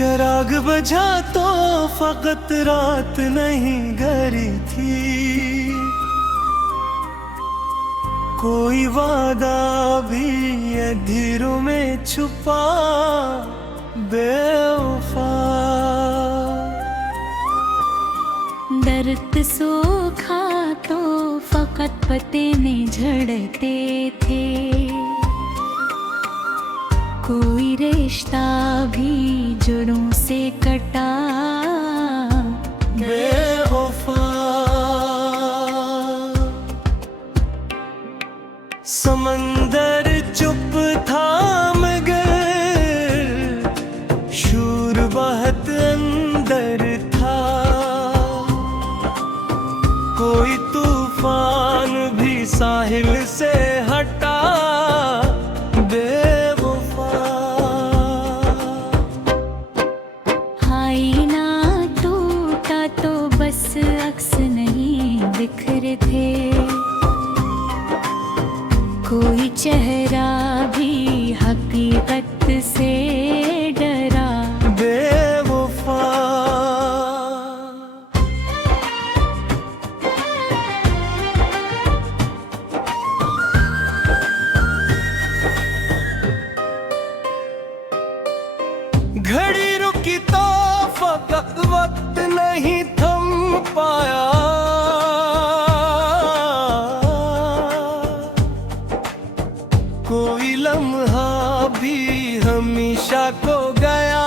चिराग बुझा तो फकत रात नहीं गरी थी, कोई वादा भी अंधेरों में छुपा बेवफा। दर्द सूखा तो फकत पत्ते में झड़ते थे, कोई रिश्ता भी जड़ों से कटा बेवफा। समंदर चुप था मगर शूर बहत अंदर था, कोई तूफान भी साहिल से हटा बेवफा। आईना टूटा तो बस अक्स नहीं बिखरे थे, कोई चेहरा भी हकीकत से डरा बेवफा। घड़ी रुकी तो फकत वक्त नहीं थम पाया, कोई लम्हा भी हमेशा को गया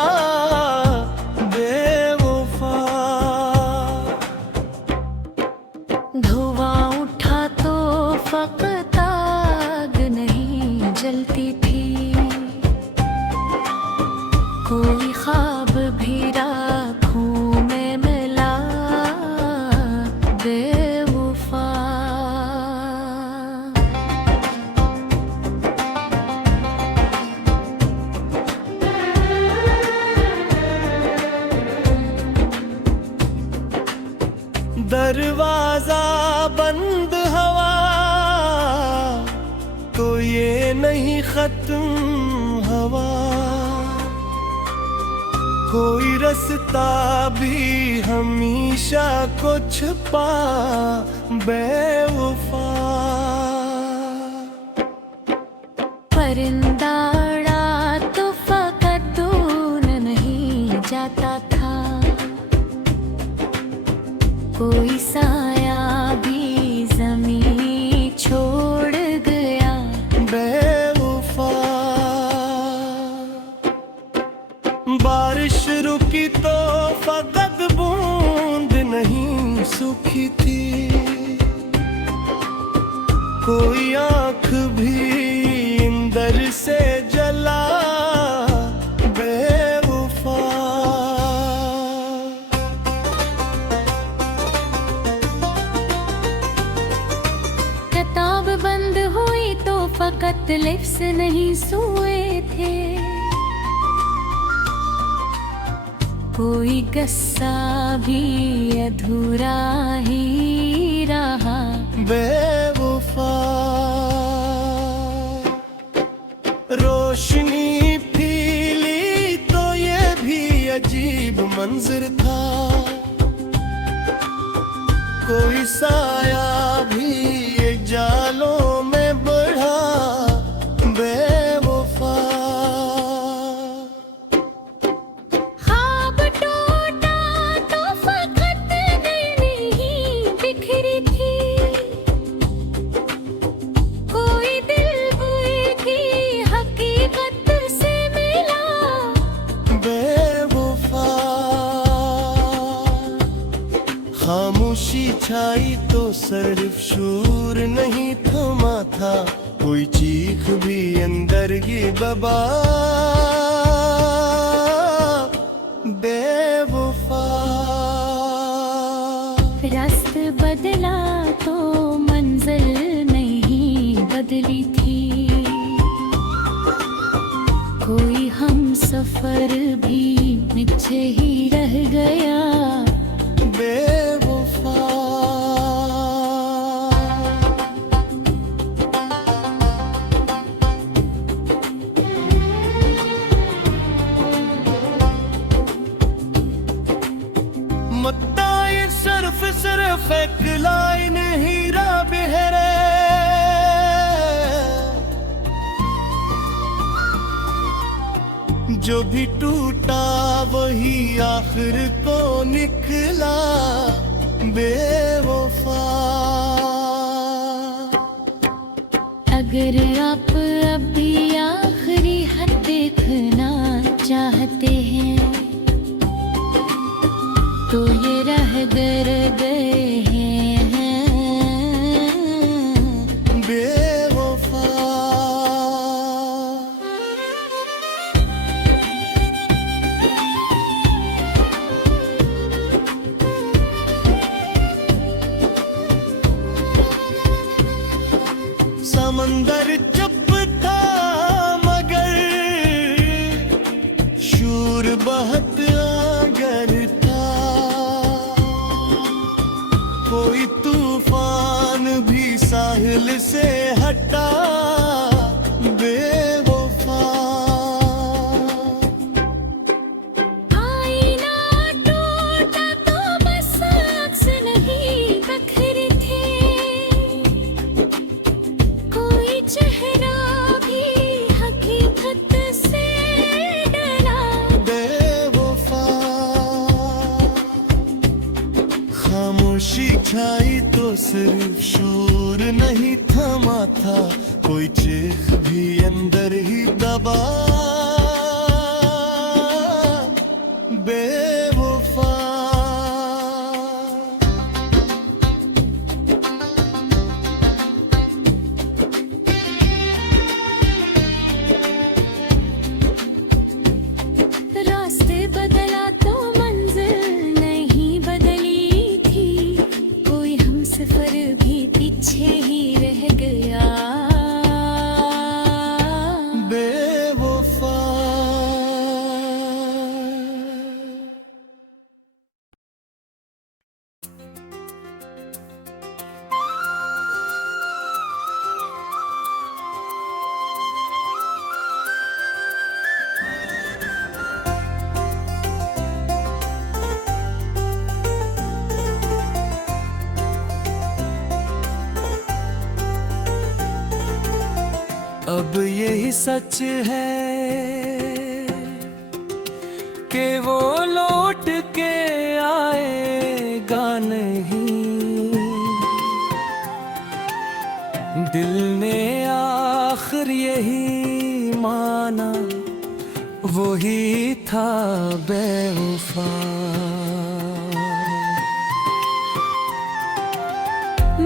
बेवफा। धुआं उठा तो फकत आग नहीं जलती थी, कोई ख्वाब भी राखों में मिला बेवफा। दरवाजा बंद हवा तो ये नहीं खत्म हवा, कोई रास्ता भी हमेशा को छुपा बेवफा। परिंदा उड़ा तो फकत दूर नहीं जाता था, कोई साया भी ज़मीं छोड़ गया बेवफा। बारिश रुकी तो फकत बूंद नहीं सूखी थी, कोई आँख भी अंदर से जला बेवफा। किताब बंद हुई तो फकत लिफ्स नहीं सोए थे, कोई गस्सा भी अधूरा ही रहा बेवफा। रोशनी फीली तो ये भी अजीब मंजर था, कोई साया भी एक जालों में बढ़ा बेवफा। ख्वाब टूटा तो फकत नहीं बिखरी थी, कोई दिल की हकीकत से मिला बेवफा। खामोशी छाई तो सिर्फ शूर नहीं थमा था, कोई चीख भी अंदर की बबा बेवफा। रास्त बदला तो मंजिल नहीं बदली थी, कोई हम सफर भी पीछे ही रह गया बेवफा। लगता ये सिर्फ एक लाइन हीरा बिहरे। जो भी टूटा वही आखिर को निकला बेवफा। अगर आप अभी आखिरी हद देखना चाहते हैं तो ये रह गए हैं बेवफा। समंदर चुप था मगर शूर बहुत आगर था। कोई तूफान भी साहिल से हटा बेवफा। आईना टूटा तो बस अक्स नहीं बखरे थे। कोई चेहरा भी हकीकत से डरा बेवफा। खामोशी छाई तो सिर्फ शोर नहीं थमा था। कोई चीख भी अंदर ही दबा बेवफा। रास्ते बदला तो मंजिल नहीं बदली थी। कोई हमसफर भी पीछे ही रह गया बेवफा। अब यही सच है कि वो लौट के आएगा नहीं। दिल ने आखिर यही माना वही था बेवफा।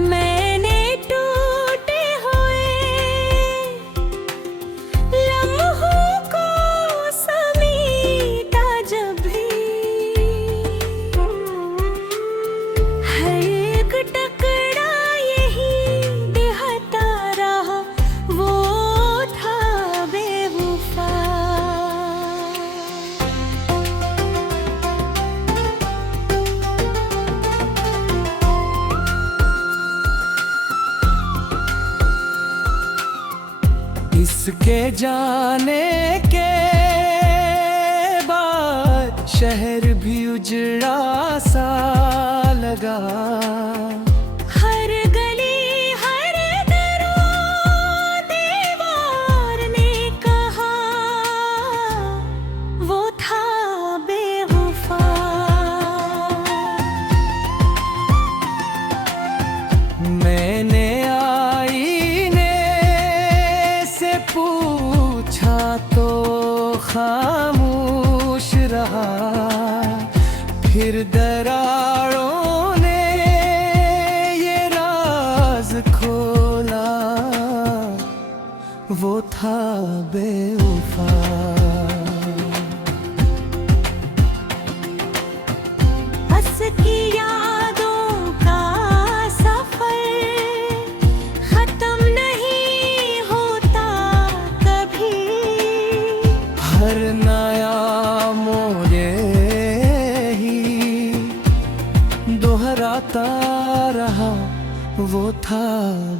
मैंने टूटे हुए लम्हों को समेटा जब भी। हर एक टुकड़ा यही दिखाता रहा वो था बेवफा। इसके जाने के बाद शहर भी उजड़ा सा लगा। हर गली हर दरों दीवार ने कहा वो था बेवफा। मैंने आईने से पूछा तो खामोश रहा। फिर दरारों ने ये राज खोला वो था बेवफा। हंस की यादों का सफर खत्म नहीं होता कभी। हर नया मोड़े ही दोहराता रहा वो था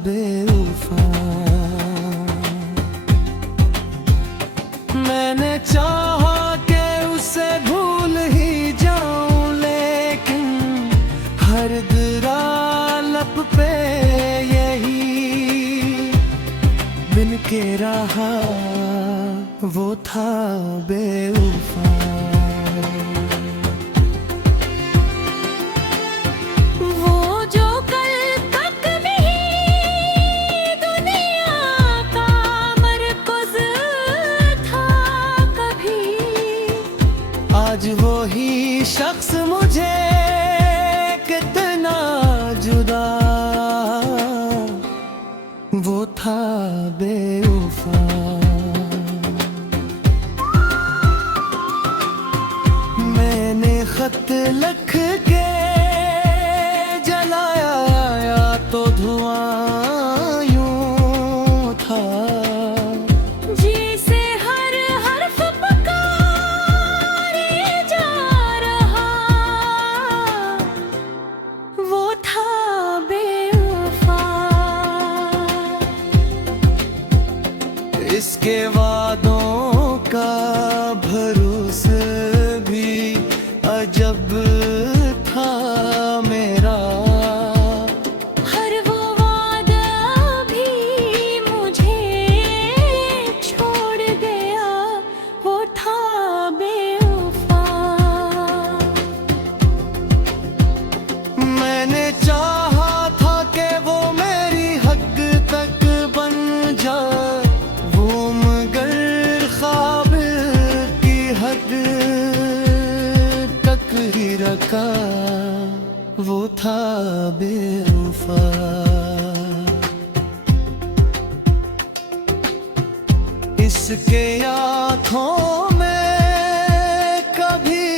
बेवफा। मैंने चाहा कि उसे भूल ही जाऊं लेकिन दर्द लब पे यही बिन के रहा, वो था बेवफा। आज वो ही शख्स मुझे कितना जुदा, वो था बेवफा। मैंने खत लिख के जलाया या तो धुआं यूं था, इसके वादों का भरोसा भी अजब था मेरा। हर वो वादा भी मुझे छोड़ गया, वो था बेवफा। मैंने चाहा था कि वो मेरी हद तक बन जाए, रखा, वो था बेवफा। इसके आँखों में कभी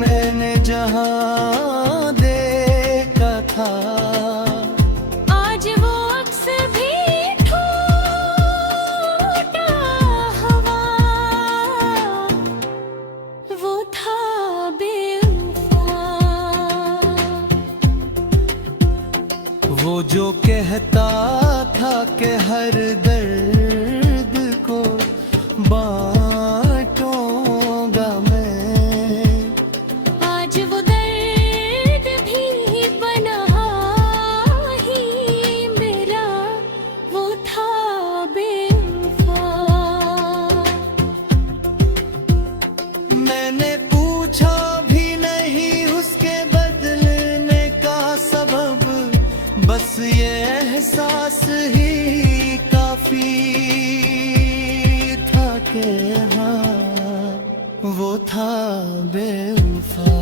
मैंने जहां देखा था, आज वो अक्स भी टूटा हुआ, वो था वो जो कहता था कि हर दर्द को बांटूंगा मैं, आज वो दर्द भी बना ही मेरा, वो था बेवफा। मैंने पूछा भी नहीं उसके बदलने का सबब, बस ये एहसास ही काफी था कि हाँ, वो था बेवफा।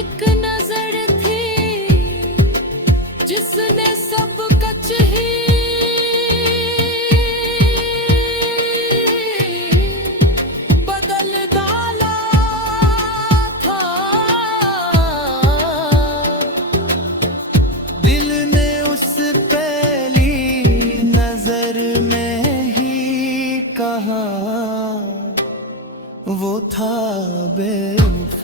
एक नजर थी जिसने सब कुछ ही वो था बेवफा।